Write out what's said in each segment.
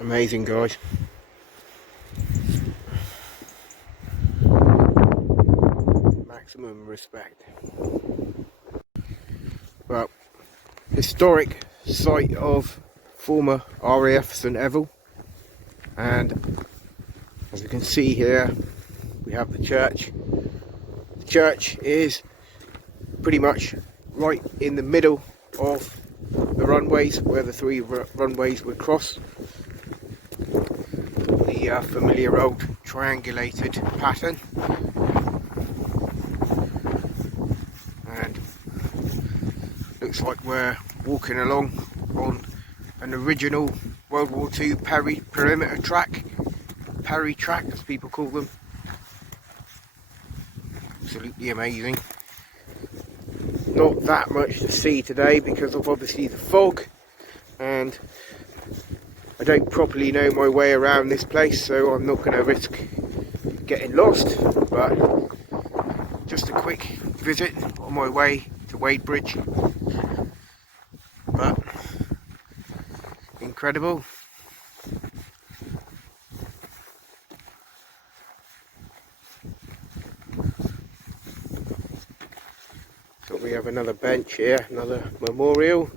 Amazing, guys. Maximum respect. Well, historic site of former RAF St Eval, and as you can see here, we have the church. The church is pretty much right in the middle of the runways, where the three runways would cross. The familiar old triangulated pattern, and looks like we're walking along on an original World War II perimeter track, Parry track as people call them. Absolutely amazing. Not that much to see today because of obviously the fog, and I don't properly know my way around this place, so I'm not going to risk getting lost, but just a quick visit on my way to Wadebridge. But incredible. So we have another bench here, another memorial.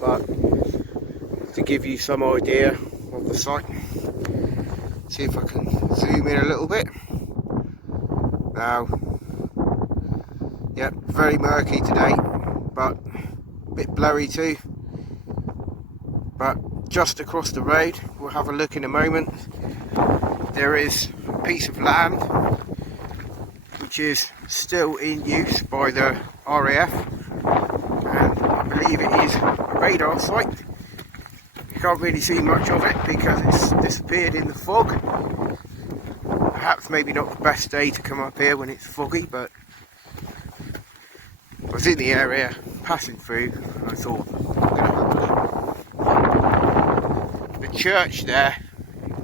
But to give you some idea of the site, see if I can zoom in a little bit. Now, yeah, very murky today, but a bit blurry too. But just across the road, we'll have a look in a moment, there is a piece of land which is still in use by the RAF, and I believe it is a radar site. You can't really see much of it because it's disappeared in the fog. Perhaps maybe not the best day to come up here when it's foggy, but I was in the area passing through and I thought, I'm going to have a look. The church there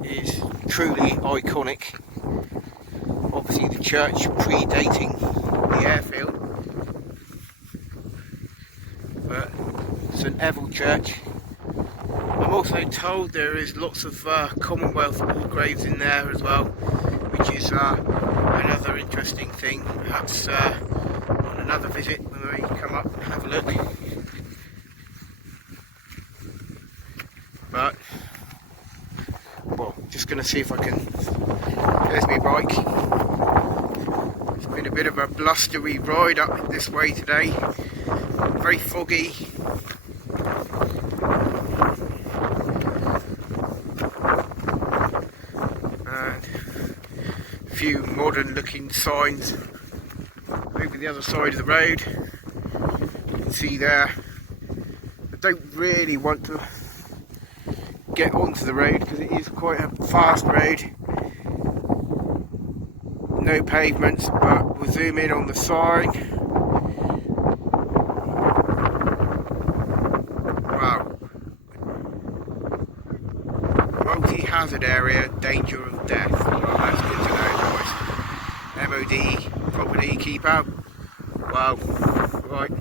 is truly iconic. Obviously the church predating the airfield, but St Eval Church. I'm also told there is lots of Commonwealth war graves in there as well, which is another interesting thing. Perhaps on another visit when we come up and have a look. But, well, just going to see if I can. There's my bike. It's been a bit of a blustery ride up this way today. Very foggy. And a few modern looking signs over the other side of the road. You can see there. I don't really want to get onto the road because it is quite a fast road. No pavements, but we'll zoom in on the sign. Wow. Multi-hazard area, danger of death. Well, that's good to know, guys. MOD property, keep out. Wow. Right.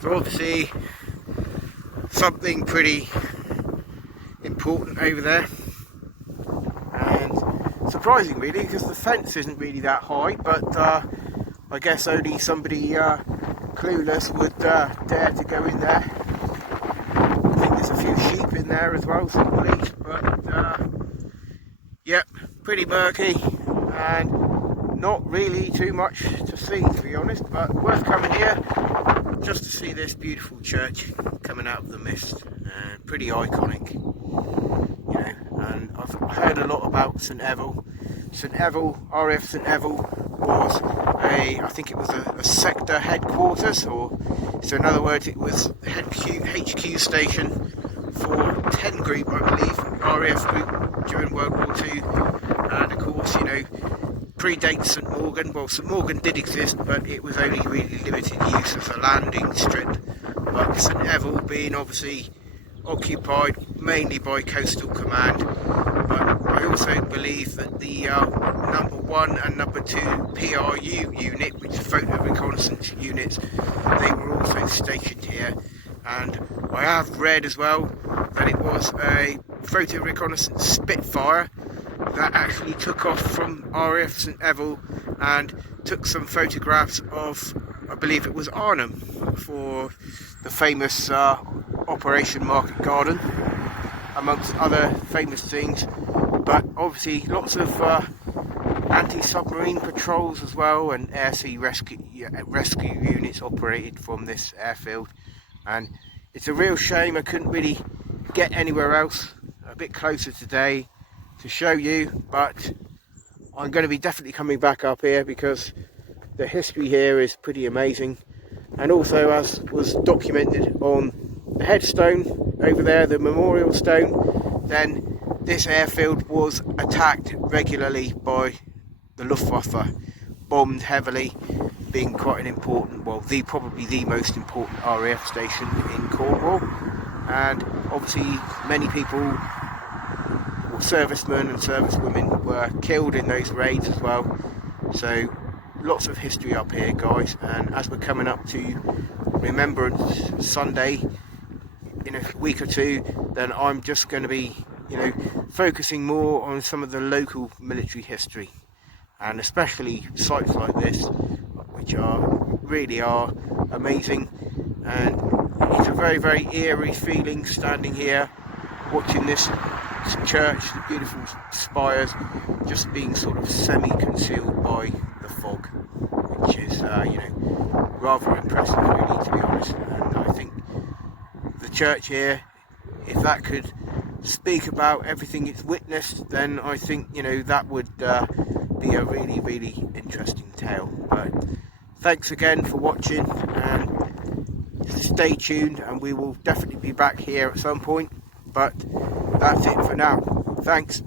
So obviously something pretty important over there. Surprising really, because the fence isn't really that high, but I guess only somebody clueless would dare to go in there. I think there's a few sheep in there as well, simply, but yep, pretty murky and not really too much to see, to be honest, but worth coming here just to see this beautiful church coming out of the mist. Pretty iconic. And I've heard a lot about St Eval. St Eval, RAF St Eval was I think it was a sector headquarters, or so in other words it was HQ station for 10 group, I believe, RAF group during World War II, and of course, you know, predates St Morgan. Well, St Morgan did exist, but it was only really limited use as a landing strip. But St Eval being obviously occupied mainly by Coastal Command, but I also believe that the number 1 and number 2 PRU unit, which is photo reconnaissance units, they were also stationed here. And I have read as well that it was a photo reconnaissance Spitfire that actually took off from RAF St Eval and took some photographs of, I believe it was Arnhem, for the famous Operation Market Garden, amongst other famous things. But obviously lots of anti-submarine patrols as well, and air-sea rescue units operated from this airfield. And it's a real shame I couldn't really get anywhere else a bit closer today to show you, but I'm going to be definitely coming back up here because the history here is pretty amazing. And also, as was documented on the headstone over there, the memorial stone, then this airfield was attacked regularly by the Luftwaffe, bombed heavily, being quite an important, well, probably the most important RAF station in Cornwall. And obviously many people, or servicemen and servicewomen, were killed in those raids as well. So lots of history up here, guys. And as we're coming up to Remembrance Sunday in a week or two, then I'm just going to be, focusing more on some of the local military history, and especially sites like this, which really are amazing. And it's a very, very eerie feeling standing here watching this church, the beautiful spires just being sort of semi-concealed by the fog, which is rather impressive, really, to be honest. And I think the church here, if that could speak about everything it's witnessed, then I think that would be a really, really interesting tale. But thanks again for watching, and stay tuned, and we will definitely be back here at some point. But that's it for now. Thanks.